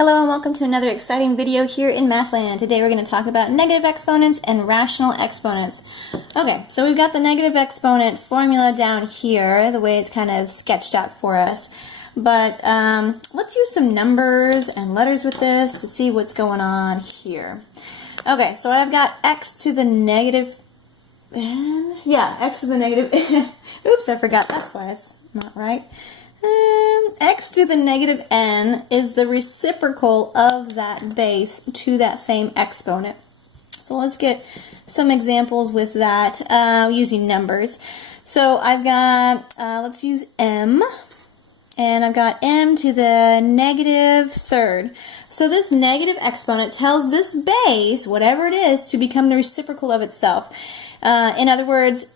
Hello and welcome to another exciting video here in Mathland. Today we're going to talk about negative exponents and rational exponents. Okay, so we've got the negative exponent formula down here, the way it's kind of sketched out for us. But let's use some numbers and letters with this to see what's going on here. Okay, so I've got x to the negative n. Yeah, x to the negative n. Oops, I forgot. That's why it's not right. X to the negative n is the reciprocal of that base to that same exponent. So let's get some examples with that using numbers. So I've got, let's use m, and I've got m to the negative third. So this negative exponent tells this base, whatever it is, to become the reciprocal of itself. In other words,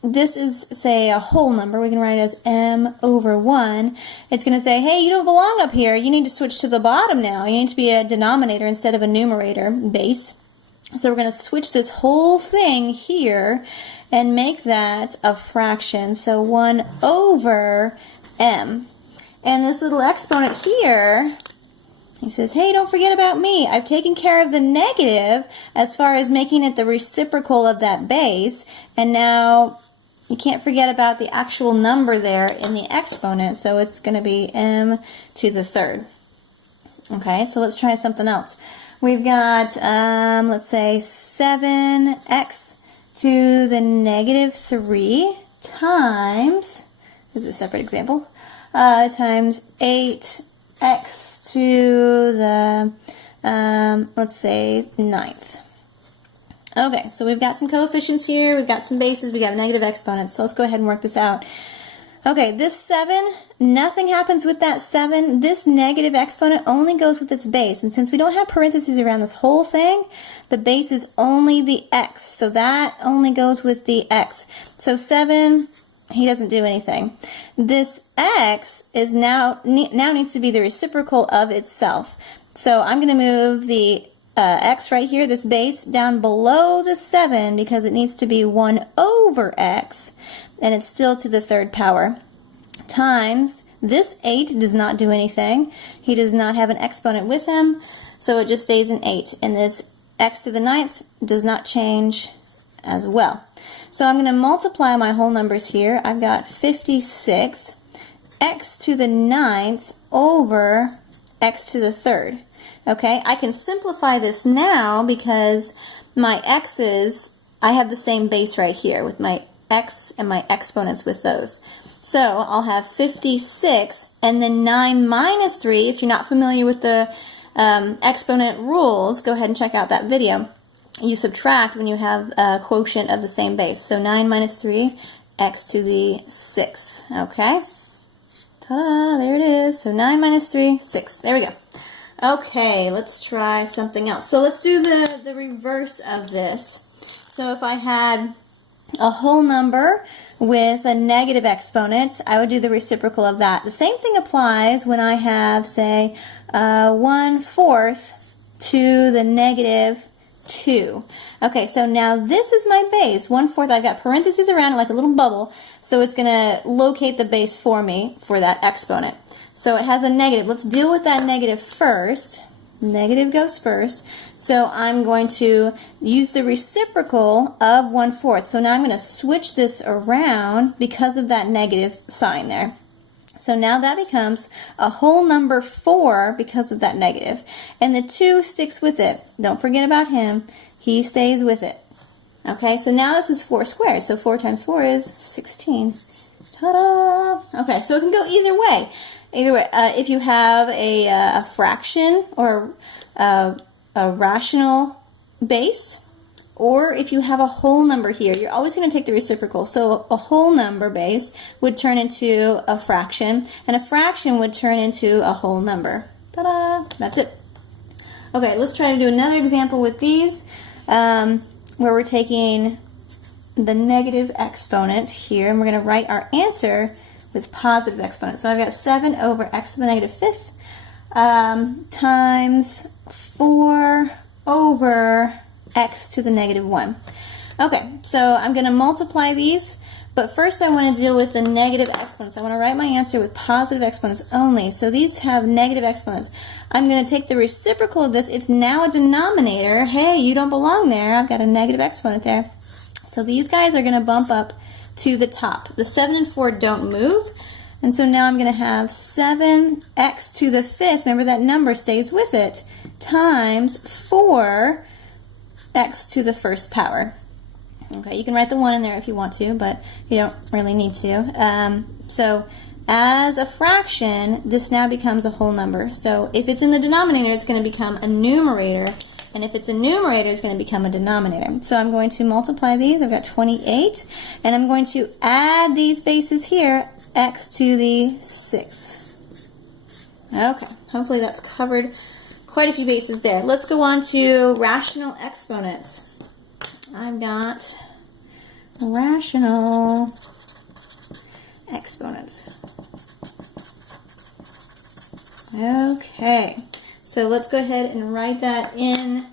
this is, say, a whole number. We can write it as m over 1. It's going to say, hey, you don't belong up here. You need to switch to the bottom now. You need to be a denominator instead of a numerator base. So we're going to switch this whole thing here and make that a fraction. So 1 over m. And this little exponent here, he says, hey, don't forget about me. I've taken care of the negative as far as making it the reciprocal of that base. And now you can't forget about the actual number there in the exponent. So it's going to be m to the third. Okay, so let's try something else. We've got, let's say, 7x to the negative 3 times, this is a separate example, times 8x to the, let's say, 9th. Okay, so we've got some coefficients here, we've got some bases, we've got negative exponents, so let's go ahead and work this out. Okay, this 7, nothing happens with that 7. This negative exponent only goes with its base, and since we don't have parentheses around this whole thing, the base is only the x, so that only goes with the x. So 7, he doesn't do anything. This x is now needs to be the reciprocal of itself. So I'm going to move the x right here, this base, down below the 7 because it needs to be 1 over x, and it's still to the third power, times this 8 does not do anything. He does not have an exponent with him, so it just stays in 8. And this x to the 9th does not change as well. So I'm going to multiply my whole numbers here. I've got 56 x to the 9th over x to the 3rd. Okay, I can simplify this now because my x's, I have the same base right here with my x and my exponents with those. So I'll have 56 and then 9 minus 3. If you're not familiar with the exponent rules, go ahead and check out that video. You subtract when you have a quotient of the same base. So 9 minus 3, x to the 6th. Okay, ta-da, there it is. So 9 minus 3, 6. There we go. Okay, let's try something else. So let's do the reverse of this. So if I had a whole number with a negative exponent, I would do the reciprocal of that. The same thing applies when I have, say, 1/4 to the negative 2. Okay, so now this is my base. 1/4, I've got parentheses around it like a little bubble, so it's going to locate the base for me for that exponent. So it has a negative. Let's deal with that negative first. Negative goes first. So I'm going to use the reciprocal of 1/4. So now I'm going to switch this around because of that negative sign there. So now that becomes a whole number 4 because of that negative. And the 2 sticks with it. Don't forget about him. He stays with it. Okay, so now this is 4 squared. So 4 times 4 is 16. Ta-da! Okay, so it can go either way. Either way, if you have a fraction or a rational base, or if you have a whole number here, you're always going to take the reciprocal. So a whole number base would turn into a fraction, and a fraction would turn into a whole number. Ta-da! That's it. Okay, let's try to do another example with these, where we're taking the negative exponent here, and we're going to write our answer with positive exponents. So I've got 7 over x to the negative 5th times 4 over x to the negative 1. Okay, so I'm going to multiply these But first I want to deal with the negative exponents. I want to write my answer with positive exponents only. So these have negative exponents. I'm going to take the reciprocal of this. It's now a denominator. Hey, you don't belong there. I've got a negative exponent there. So these guys are going to bump up to the top. The 7 and 4 don't move. And so now I'm going to have 7x to the 5th, remember that number stays with it, times 4x to the 1st power. Okay, you can write the 1 in there if you want to, but you don't really need to. So as a fraction, this now becomes a whole number. So if it's in the denominator, it's going to become a numerator. And if it's a numerator, it's going to become a denominator. So I'm going to multiply these. I've got 28. And I'm going to add these bases here, x to the 6th. Okay, hopefully that's covered quite a few bases there. Let's go on to rational exponents. I've got rational exponents. Okay. So let's go ahead and write that in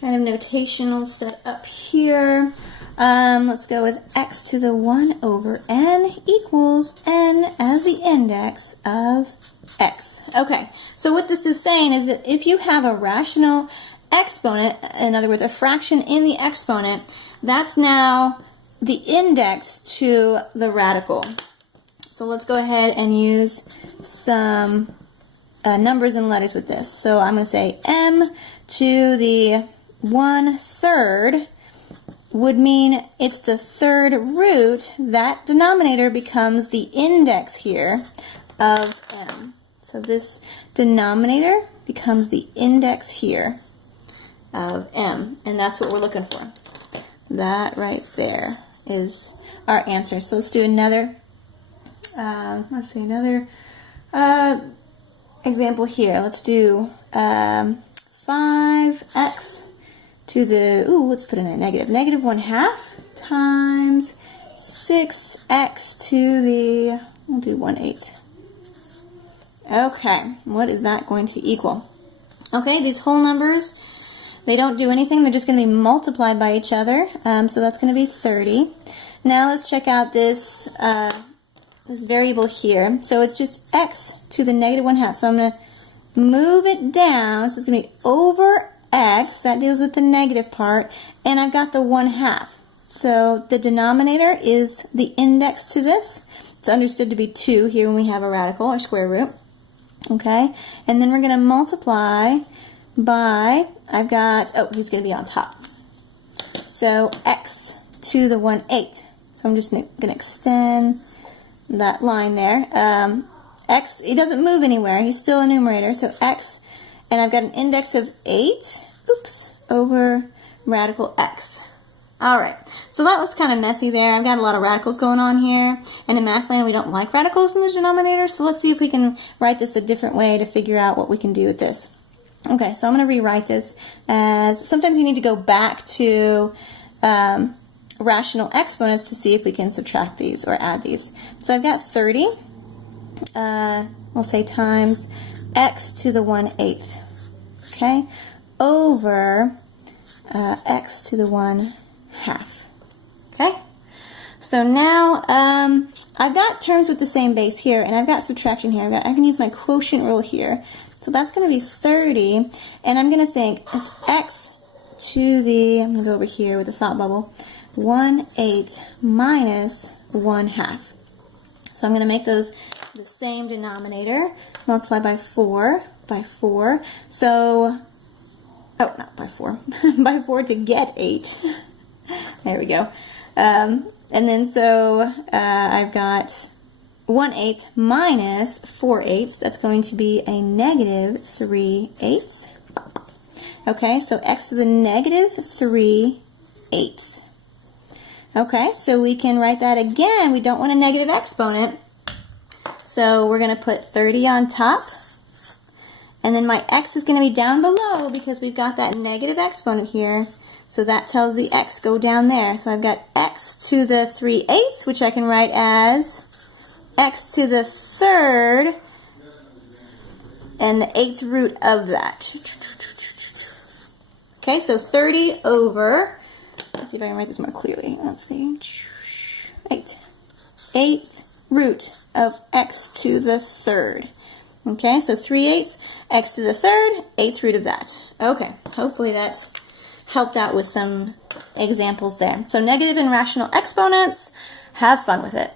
kind of notational set up here. Let's go with x to the 1 over n equals n as the index of x. Okay, so what this is saying is that if you have a rational exponent, in other words, a fraction in the exponent, that's now the index to the radical. So let's go ahead and use some numbers and letters with this. So I'm going to say m to the 1/3 would mean it's the third root. That denominator becomes the index here of m. So this denominator becomes the index here of m, and that's what we're looking for. That right there is our answer. So let's do another, example here. Let's do 5x to the, let's put in a negative. Negative 1/2 times 6x to the, we'll do 1/8. Okay, what is that going to equal? Okay, these whole numbers, they don't do anything. They're just going to be multiplied by each other. So that's going to be 30. Now let's check out this this variable here. So it's just x to the negative 1/2. So I'm going to move it down. So it's going to be over x. That deals with the negative part. And I've got the 1/2. So the denominator is the index to this. It's understood to be 2 here when we have a radical or square root. Okay. And then we're going to multiply by, I've got, he's going to be on top. So x to the 1/8. So I'm just going to extend that line there. X, he doesn't move anywhere. He's still a numerator. So x, and I've got an index of 8, over radical x. All right, so that was kind of messy there. I've got a lot of radicals going on here. And in Mathland, we don't like radicals in the denominator. So let's see if we can write this a different way to figure out what we can do with this. Okay, so I'm going to rewrite this as, sometimes you need to go back to rational exponents to see if we can subtract these or add these. So I've got 30, we'll say times x to the 1/8, okay, over x to the 1/2, okay? So now I've got terms with the same base here, and I've got subtraction here. I can use my quotient rule here. So that's going to be 30, and I'm going to think it's x to the, I'm going to go over here with the thought bubble, 1/8 minus 1/2. So I'm going to make those the same denominator, multiply by 4, So, not by 4, by 4 to get 8. There we go. And then so I've got 1/8 minus 4/8. That's going to be a negative 3/8. Okay, so x to the negative 3/8. Okay, so we can write that again. We don't want a negative exponent. So we're going to put 30 on top. And then my x is going to be down below because we've got that negative exponent here. So that tells the x go down there. So I've got x to the 3/8, which I can write as x to the 3rd and the 8th root of that. Okay, so 30 over, let's see if I can write this more clearly. Let's see, 8. eighth root of x to the third. Okay, so 3/8, x to the third, eighth root of that. Okay, hopefully that's helped out with some examples there. So negative and rational exponents, have fun with it.